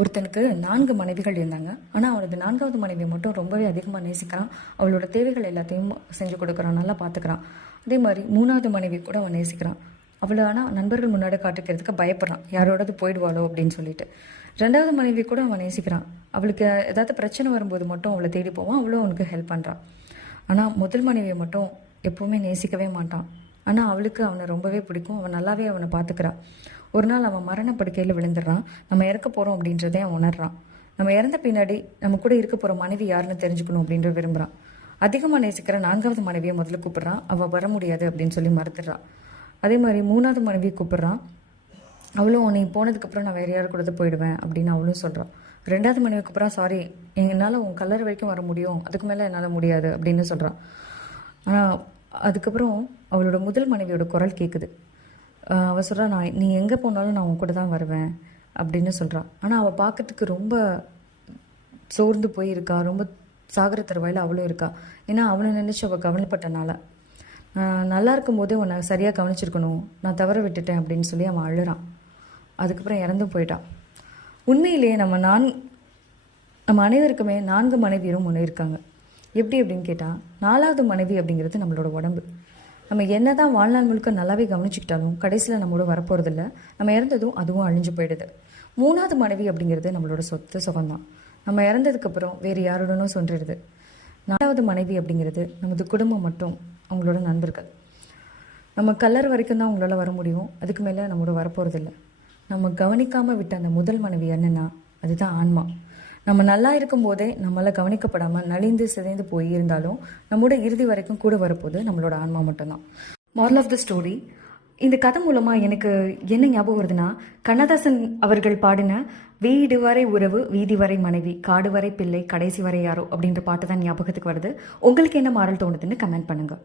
ஒருத்தனுக்கு நான்கு மனைவிகள் இருந்தாங்க. ஆனால் அவனது நான்காவது மனைவி மட்டும் ரொம்பவே அதிகமாக நேசிக்கிறான். அவளோட தேவைகள் எல்லாத்தையும் செஞ்சு கொடுக்குறான். நல்லா பார்த்துக்கிறான் அதே மாதிரி மூணாவது மனைவி கூட அவன் நேசிக்கிறான். அவளை ஆனால் நண்பர்கள் முன்னாடி காட்டிக்கிறதுக்கு பயப்படுறான். யாரோடது போயிடுவாளோ அப்படின்னு சொல்லிட்டு. ரெண்டாவது மனைவி கூட அவன் நேசிக்கிறான். அவளுக்கு ஏதாவது பிரச்சனை வரும்போது மட்டும் அவளை தேடி போவான். அவளும் அவனுக்கு ஹெல்ப் பண்ணுறான் ஆனால் முதல் மனைவியை மட்டும் எப்பவுமே நேசிக்கவே மாட்டான். ஆனால் அவளுக்கு அவனை ரொம்பவே பிடிக்கும். அவன் நல்லாவே அவனை பார்த்துக்கிறா ஒரு நாள் அவன் மரணப்படுக்கையில் விழுந்துடுறான். நம்ம இறக்க போகிறோம் அப்படின்றதே அவன் உணர்றான். நம்ம இறந்த பின்னாடி நம்ம கூட இருக்க போகிற மனைவி யாருன்னு தெரிஞ்சுக்கணும் அப்படின்ற விரும்புகிறான் அதிகமாக நேசிக்கிற நான்காவது மனைவியை முதல்ல கூப்பிட்றான். அவள் வர முடியாது அப்படின்னு சொல்லி மறுத்துடுறான் அதே மாதிரி மூணாவது மனைவியை கூப்பிட்றான். அவளும் நீ போனதுக்கப்புறம் நான் வேறு யார் கூட போயிடுவேன்? அப்படின்னு அவளும் சொல்கிறான் ரெண்டாவது மனைவிக்கு அப்புறம் சாரி என்னால் உன் கல்லறை வரைக்கும் வர முடியும். அதுக்கு மேலே என்னால் முடியாது. அப்படின்னு சொல்கிறான் ஆனால் அதுக்கப்புறம் அவளோட முதல் மனைவியோட குரல் கேட்குது அவள் அவ சொல்கிறா நான் நீ எங்கே போனாலும் நான் உன் கூட தான் வருவேன் அப்படின்னு சொல்கிறான் ஆனால் அவள் பார்க்கறதுக்கு ரொம்ப சோர்ந்து போயிருக்கா. ரொம்ப சாகர தருவாயில் அவளும் இருக்கா. ஏன்னா அவனை நினச்சி அவள் கவலைப்பட்டனால. நான் நல்லா இருக்கும்போதே உன்னை சரியாக கவனிச்சிருக்கணும். நான் தவற விட்டுட்டேன் அப்படின்னு சொல்லி அவன் அழுறான். அதுக்கப்புறம் இறந்தும் போயிட்டான் உண்மையிலேயே நம்ம நான் நம்ம அனைவருக்குமே நான்கு மனைவியரும் ஒன்று இருக்காங்க. எப்படி அப்படின்னு கேட்டால் நாலாவது மனைவி அப்படிங்கிறது நம்மளோட உடம்பு. நம்ம என்ன தான் வாழ்நாள் முழுக்க நல்லாவே கவனிச்சுக்கிட்டாலும் கடைசியில் நம்மளோட வரப்போகிறதில்ல நம்ம இறந்ததும் அதுவும் அழிஞ்சு போயிடுது. மூணாவது மனைவி அப்படிங்கிறது நம்மளோட சொத்து சுகம்தான். நம்ம இறந்ததுக்கப்புறம் வேறு யாருடனும் சொல்லிடுது நாலாவது மனைவி அப்படிங்கிறது நமது குடும்பம் மட்டும் அவங்களோட நண்பர்கள். நம்ம கலர் வரைக்கும் தான் அவங்களால வர முடியும். அதுக்கு மேலே நம்மளோட வரப்போகிறதில்ல நம்ம கவனிக்காமல் விட்ட அந்த முதல் மனைவி என்னென்னா அதுதான் ஆன்மா. நம்ம நல்லா இருக்கும் போதே நம்மளால் கவனிக்கப்படாமல் நலிந்து சிதைந்து போய் இருந்தாலும் நம்மளோட இறுதி வரைக்கும் கூட வரப்போகுது நம்மளோட ஆன்மா மட்டும்தான். மாரல் ஆஃப் த ஸ்டோரி இந்த கதை மூலமாக எனக்கு என்ன ஞாபகம் வருதுன்னா கண்ணதாசன் அவர்கள் பாடின வீடு வரை உறவு வீதி வரை மனைவி காடு வரை பிள்ளை கடைசி வரை யாரோ அப்படின்ற பாட்டு தான் ஞாபகத்துக்கு வருது. உங்களுக்கு என்ன மாறல் தோணுதுன்னு கமெண்ட் பண்ணுங்கள்